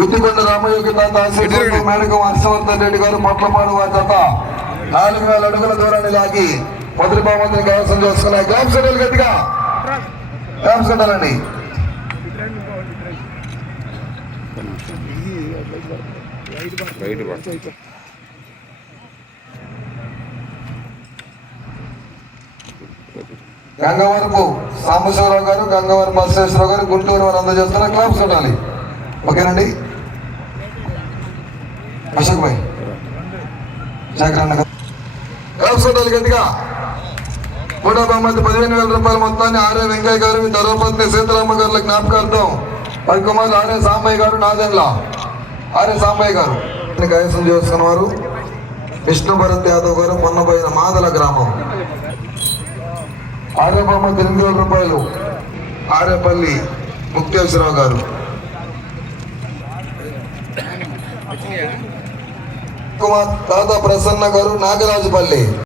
గుత్తికొండ రామయోగి తాత ఆశీర్వాదంతో మేడకం హర్షవర్ధన్ రెడ్డి గారు పొట్లపాడు వారి జత 4000 అడుగుల దూరాన్ని లాగి మొదటి బహుమతిని కైవసం చేసుకున్నాయి. గ్రామ్స్ కట్టాలి, గట్టిగా గ్రామ్స్ కట్టాలండి. గంగవరపు సాంబశివరావు గారు, గంగవరపు బసవేశ్వరరావు గారు, గుంటూరు వారు అందజేస్తున్నారు. క్లాప్స్ కట్టాలి. ఓకేనండి. అశోక్ భాయ్ క్లాప్స్ కట్టాలి గట్టిగా. మూడో బహుమతి 15,000 రూపాయల మొత్తాన్ని ఆర్ఏ వెంకయ్య గారు, ధర్మపత్ని సీతారామ గారుల జ్ఞాపకార్థం పది కుమారులు ఆర్ఏ సాంబయ్య గారు, నాదెండ్ల ఆర్ఏ సాంబయ్య గారు కైవసం చేసుకున్న వారు విష్ణు భరత్ యాదవ్ గారు, మొన్నపోయిన మాదల గ్రామం. ఆర్ఏ బహుమతి 8,000 రూపాయలు ఆర్ఏపల్లి ముక్తేశ్వరరావు గారు. కుమార్ దాదా ప్రసన్న గారు, నాగరాజుపల్లి.